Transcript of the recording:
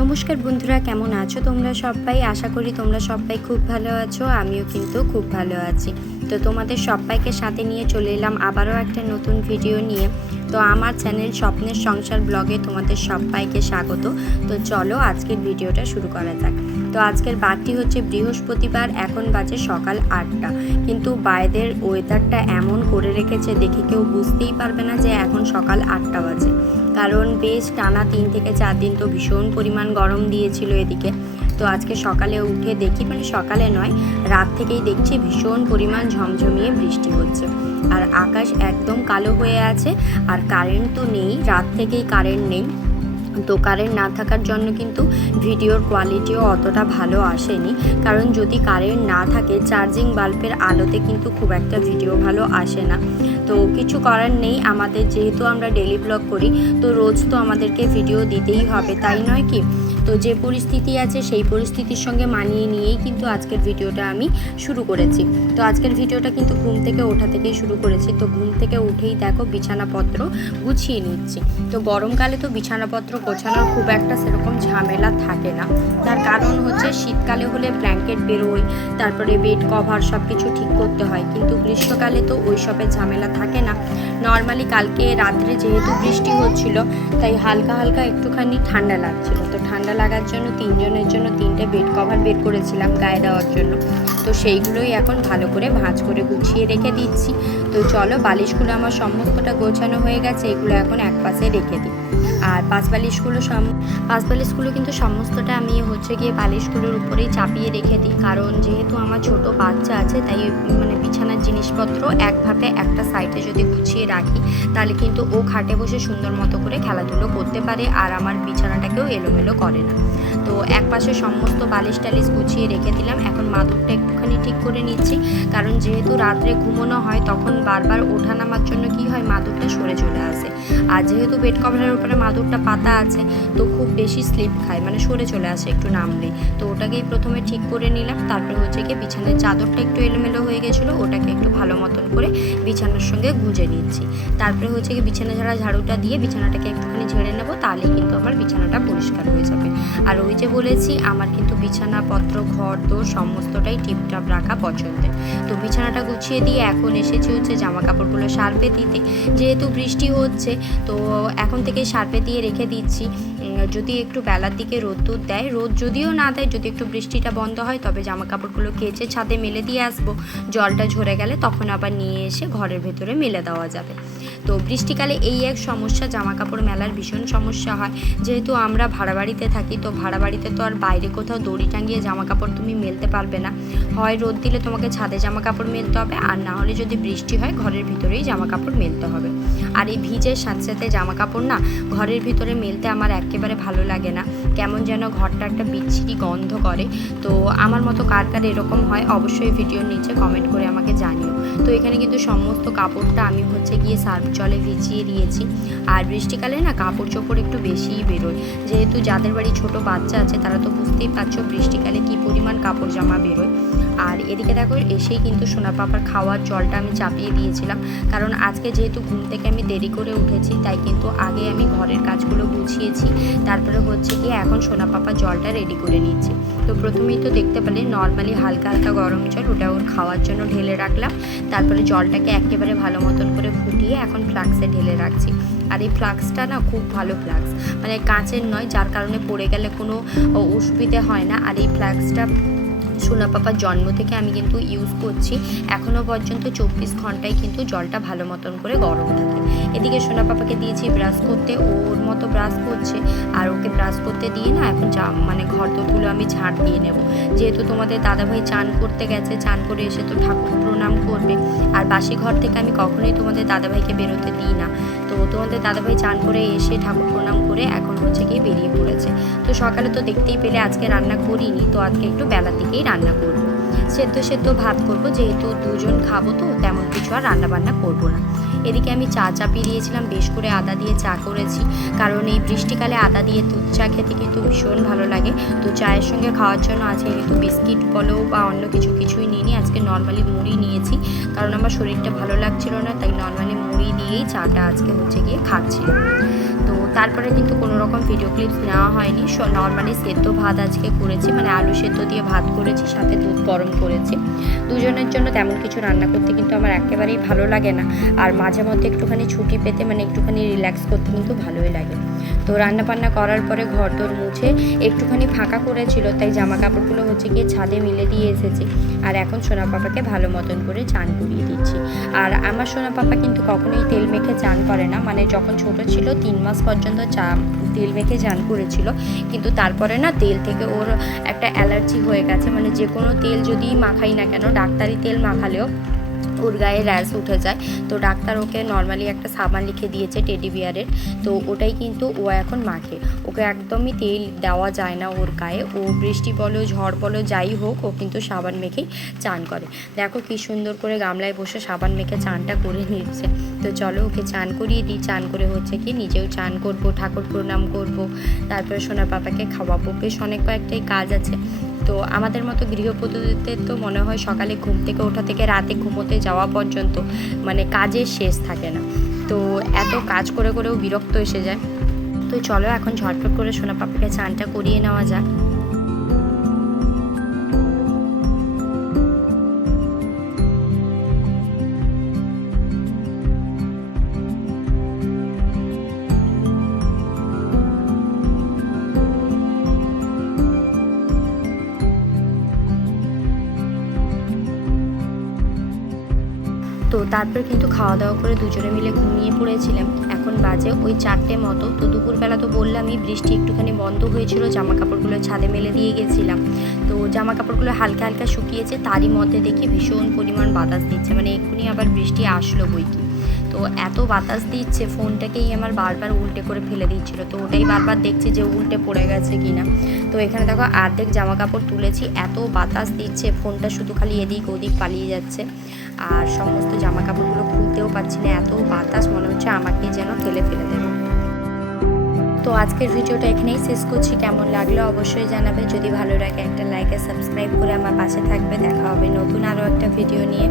নমস্কার বন্ধুরা, কেমন আছো তোমরা সবাই? আশা করি তোমরা সবাই খুব ভালো আছো। আমিও কিন্তু খুব ভালো আছি। তো তোমাদের সবাইকে সাথে নিয়ে চলে এলাম আবারও একটা নতুন ভিডিও নিয়ে। তো আমার চ্যানেল স্বপ্নের সংসার ব্লগে তোমাদের সবাইকে স্বাগত। তো চলো আজকের ভিডিওটা শুরু করা যাক। তো আজকের বারটি হচ্ছে বৃহস্পতিবার, এখন বাজে সকাল 8টা। কিন্তু বাইরের ওয়েদারটা এমন করে রেখেছে, দেখে কেউ বুঝতেই পারবে না যে এখন সকাল 8টা বাজে। কারণ বেশ টানা 3 থেকে 4 দিন তো ভীষণ পরিমাণ গরম দিয়েছিল এদিকে। তো আজকে সকালে উঠে দেখি, মানে সকালে নয়, রাত থেকেই দেখছি ভীষণ পরিমাণ ঝমঝমিয়ে বৃষ্টি হচ্ছে। আর আকাশ একদম কালো হয়ে আছে, আর কারেন্ট তো নেই, রাত থেকেই কারেন্ট নেই। তো কারেন্ট না থাকার জন্য কিন্তু ভিডিওর কোয়ালিটিও অতটা ভালো আসেনি। কারণ যদি কারেন্ট না থাকে, চার্জিং বাল্বের আলোতে কিন্তু খুব একটা ভিডিও ভালো আসে না। তো কিছু করার নেই, আমাদের যেহেতু আমরা ডেইলি ব্লগ করি, তো রোজ তো আমাদেরকে ভিডিও দিতেই হবে, তাই নয় কি? তো যে পরিস্থিতি আছে সেই পরিস্থিতির সঙ্গে মানিয়ে নিয়েই কিন্তু আজকের ভিডিওটা আমি শুরু করেছি। তো আজকের ভিডিওটা কিন্তু ঘুম থেকে ওঠা থেকেই শুরু করেছি। তো ঘুম থেকে উঠেই দেখো বিছানাপত্র গুছিয়ে নিচ্ছি। তো গরমকালে তো বিছানাপত্র গোছানোর খুব একটা সেরকম ঝামেলা থাকে না। তার কারণ হচ্ছে শীতকালে হলে ব্ল্যাঙ্কেট বেরোয়, তারপরে বেড কভার সব কিছু ঠিক করতে হয়। কিন্তু গ্রীষ্মকালে তো ওই সবের ঝামেলা থাকে না। নর্মালি কালকে রাত্রে যেহেতু বৃষ্টি হচ্ছিল, তাই হালকা হালকা একটুখানি ঠান্ডা লাগছিল। তো ঠান্ডা লাগার জন্য 3 জনের জন্য 3টে বেড কভার বের করেছিলাম গায়ে দেওয়ার জন্য। তো সেইগুলোই এখন ভালো করে ভাঁজ করে গুছিয়ে রেখে দিচ্ছি। তো চলো, বালিশগুলো আমার সমস্তটা গোছানো হয়ে গেছে, এগুলো এখন এক পাশে রেখে দিই। আর পাঁচ বালিশগুলো কিন্তু সমস্তটা আমি গিয়ে বালিশগুলোর উপরেই চাপিয়ে রেখে দিই। কারণ যেহেতু আমার ছোট বাচ্চা আছে, তাই মানে বিছানার জিনিসপত্র একভাবে একটা সাইডে যদি গুছিয়ে রাখি, তাহলে কিন্তু ও খাটে বসে সুন্দর মতো করে খেলাধুলো করতে পারে, আর আমার বিছানাটাকেও এলোমেলো করে না। তো এক পাশে সমস্ত বালিশ টালিশ গুছিয়ে রেখে দিলাম। এখন মাদুরটা একটুখানি ঠিক করে নিচ্ছি, কারণ যেহেতু রাত্রে ঘুমোনো হয়, তখন বারবার ওঠা নামার জন্য কি হয়, মাদুরটা সরে চলে আসে। আর যেহেতু বেড কভারের উপরে মাদুরটা পাতা আছে, তো খুব বেশি স্লিপ খায়, মানে সরে চলে আসে একটু নামলে। তো ওটাকেই প্রথমে ঠিক করে নিলাম। তারপরে গিয়ে বিছানার চাদরটা একটু এলোমেলো হয়ে গেছিলো, ওটাকে একটু ভালো মতন করে বিছানার সঙ্গে গুঁজে নিচ্ছি। তারপরে গিয়ে বিছানা ঝাড়ুটা দিয়ে বিছানাটাকে একটুখানি ঝেড়ে নেবো, তাহলে কিন্তু আমার বিছানাটা পরিষ্কার হয়ে যাবে। আর ওই যে বলেছি, আমার কিন্তু বিছানাপত্র ঘর দোর সমস্তটাই টিপটাপ রাখা পছন্দের। তো বিছানাটা গুছিয়ে দিয়ে এখন এসেছি জামা কাপড়গুলো শার্পে দিতে। যেহেতু বৃষ্টি হচ্ছে, তো এখন থেকে শার্পে দিয়ে রেখে দিচ্ছি। যদি একটু বেলার দিকে রোদ্দুর দেয়, রোদ যদিও না দেয়, যদি একটু বৃষ্টিটা বন্ধ হয়, তবে জামা কাপড়গুলো কেচে ছাদে মেলে দিয়ে আসবো। জলটা ঝরে গেলে তখন আবার নিয়ে এসে ঘরের ভেতরে মেলে দেওয়া যাবে। তো বৃষ্টিকালে এই এক সমস্যা, জামা কাপড় মেলার ভীষণ সমস্যা হয়। যেহেতু আমরা ভাড়া বাড়িতে থাকি, তো ভাড়া বাড়িতে তো আর বাইরে কোথাও দড়ি টাঙিয়ে জামা কাপড় তুমি মেলতে পারবে না। হয় রোদ দিলে তোমাকে ছাদে জামা কাপড় মেলতে হবে, আর না হলে যদি বৃষ্টি হয় ঘরের ভিতরেই জামা কাপড় মেলতে হবে। আর এই ভিজের সাথে সাথে জামা কাপড় না ঘরের ভিতরে মেলতে আমার একেবারে ভালো লাগে না। কেমন যেন ঘরটা একটা বিচ্ছিরি গন্ধ করে। তো আমার মতো কার কার এরকম হয়, অবশ্যই ভিডিওর নিচে কমেন্ট করে আমাকে জানিও। তো এখানে কিন্তু সমস্ত কাপড়টা আমি গিয়ে সার্ফ জলে ভিজিয়ে দিয়েছি। আর বৃষ্টিকালে না কাপড় চোপড় একটু বেশিই বেরোয়। যেহেতু যাদের বাড়ি ছোট বাচ্চা আছে, তারা তো বুঝতেই পারছো বৃষ্টিকালে কী পরিমাণ কাপড় জামা বেরোয়। আর এদিকে দেখো, এসেই কিন্তু সোনা পাপার খাওয়ার জলটা আমি চাপিয়ে দিয়েছিলাম। কারণ আজকে যেহেতু ঘুম থেকে আমি দেরি করে উঠেছি, তাই কিন্তু আগে আমি ঘরের কাজগুলো গুছিয়েছি। তারপরে গিয়ে এখন সোনা পাপার জলটা রেডি করে নিচ্ছি। তো প্রথমেই তো দেখতে পেলে নর্মালি হালকা হালকা গরম জল, ওটা ওর খাওয়ার জন্য ঢেলে রাখলাম। তারপরে জলটাকে একেবারে ভালো মতন করে ফুটিয়ে এখন ফ্লাক্সে ঢেলে রাখছি। আর এই ফ্লাক্সটা না খুব ভালো ফ্লাক্স, মানে কাঁচের নয়, যার কারণে পড়ে গেলে কোনো অসুবিধে হয় না। আর এই ফ্লাক্সটা সোনা পাপার জন্ম থেকে আমি কিন্তু ইউজ করছি, এখনও পর্যন্ত 24 ঘন্টায় কিন্তু জলটা ভালো মতন করে গরম থাকে। এদিকে সোনা পাপাকে দিয়েছি ব্রাশ করতে, ওর মতো ব্রাশ করছে। আর ওকে ব্রাশ করতে দিয়ে না এখন মানে ঘর দোরগুলো আমি ঝাঁট দিয়ে নেব। যেহেতু তোমাদের দাদাভাই চান করতে গেছে, চান করে এসে তো ঠাকুর প্রণাম করবে। আর বাসি ঘর থেকে আমি কখনোই তোমাদের দাদাভাইকে বেরোতে দিই না। তো তোমাদের দাদাভাই চান করে এসে ঠাকুর প্রণাম করে এখন গিয়ে বেরিয়ে পড়েছে। তো সকালে তো দেখতেই পেলে আজকে রান্না করিনি, তো আজকে একটু বেলার দিকেই রান্না করব। সেদ্ধ ভাত করব, যেহেতু 2 জন খাবো, তো তেমন কিছু আর রান্না বান্না করবো না। এদিকে আমি চা চাপিয়ে দিয়েছিলাম, বেশ করে আদা দিয়ে চা করেছি। কারণ এই বৃষ্টিকালে আদা দিয়ে দুধ চা খেতে কিন্তু ভীষণ ভালো লাগে। তো চায়ের সঙ্গে খাওয়ার জন্য আজকে কিন্তু বিস্কিট বলো বা অন্য কিছুই নিইনি, আজকে নর্মালি মুড়ি নিয়েছি। কারণ আমার শরীরটা ভালো লাগছিল না, তাই নর্মালি মুড়ি দিয়েই চাটা আজকে গিয়ে খাচ্ছিলাম। তো তারপরে কিন্তু কোনো রকম ভিডিও ক্লিপস নেওয়া হয়নি। নর্মালি সেদ্ধ ভাত আজকে করেছি, মানে আলু সেদ্ধ দিয়ে ভাত করেছি, সাথে দুধ গরম করেছি। দুজনের জন্য তেমন কিছু রান্না করতে কিন্তু আমার একেবারেই ভালো লাগে না, আর মাঝে মধ্যে একটুখানি ছুটি পেতে মানে একটুখানি রিল্যাক্স করতে কিন্তু ভালোই লাগে। তো রান্নাবান্না করার পরে ঘরদোর মুছে একটুখানি ফাঁকা করেছিল, তাই জামা কাপড়গুলো হচ্ছে গিয়ে ছাদে মিলে দিয়ে এসেছি। আর এখন সোনা পাপাকে ভালো মতন করে চান করিয়ে দিচ্ছি। আর আমার সোনা পাপা কিন্তু কখনোই তেল মেখে চান করে না, মানে যখন ছোট ছিল 3 মাস পর্যন্ত তেল মেখে চান করেছিল, কিন্তু তারপরে না তেল থেকে ওর একটা অ্যালার্জি হয়ে গেছে। মানে যে কোনো তেল যদি মাখাই না কেন, ডাক্তারি তেল মাখালেও ওর গায়ে র্যাশ উঠে যায়। তো ডাক্তার ওকে নর্মালি একটা সাবান লিখে দিয়েছে টেডি বিয়ারের, তো ওটাই কিন্তু ও এখন মাখে। ওকে একদমই তেল দেওয়া যায় না ওর গায়ে। ও বৃষ্টি বলো ঝড় বলো যাই হোক, ও কিন্তু সাবান মেখেই চান করে। দেখো কি সুন্দর করে গামলায় বসে সাবান মেখে চানটা করে নিচ্ছে। তো চলো ওকে চান করিয়ে দিই। চান করে হচ্ছে কি নিজেও চান করব, ঠাকুর প্রণাম করব, তারপরে সোনা পাপাকে খাওয়াবো। বেশ অনেক কয়েকটাই কাজ আছে। তো আমাদের মতো গৃহবধূদের তো মনে হয় সকালে ঘুম থেকে ওঠা থেকে রাতে ঘুমোতে যাওয়া পর্যন্ত মানে কাজের শেষ থাকে না। তো এত কাজ করে করেও বিরক্ত এসে যায়। তো চলো এখন ঝটপট করে সোনা পাপাকে চানটা করিয়ে নেওয়া যাক। তো তারপর কিন্তু খাওয়া দাওয়া করে দুজনে মিলে ঘুমিয়ে পড়েছিলাম। এখন বাজে ওই 4টে মতো। তো দুপুরবেলা তো বললামই বৃষ্টি একটুখানি বন্ধ হয়েছিল, জামা কাপড়গুলো ছাদে মেলে দিয়ে গেছিলাম। তো জামা কাপড়গুলো হালকা হালকা শুকিয়েছে, তারই মধ্যে দেখি ভীষণ পরিমাণ বাতাস দিচ্ছে, মানে এক্ষুনি আবার বৃষ্টি আসলো বই কি। তো এত বাতাস দিচ্ছে, ফোনটাকেই আমার বারবার উল্টে করে ফেলে দিচ্ছিল। তো ওটাই বারবার দেখছি যে উল্টে পড়ে গেছে কিনা। তো এখানে দেখো অর্ধেক জামা কাপড় তুলেছি, এত বাতাস দিচ্ছে ফোনটা শুধু খালি এদিক ওদিক পালিয়ে যাচ্ছে। আর সমস্ত জামা কাপড়গুলো খুলতেও পারছি না, এত বাতাস, মনে হচ্ছে আমাকে যেন ফেলে দেবে। তো আজকের ভিডিওটা এখানেই শেষ করছি। কেমন লাগলো অবশ্যই জানাবে। যদি ভালো লাগে একটা লাইক আর সাবস্ক্রাইব করে আমার পাশে থাকবে। দেখা হবে নতুন আরও একটা ভিডিও নিয়ে।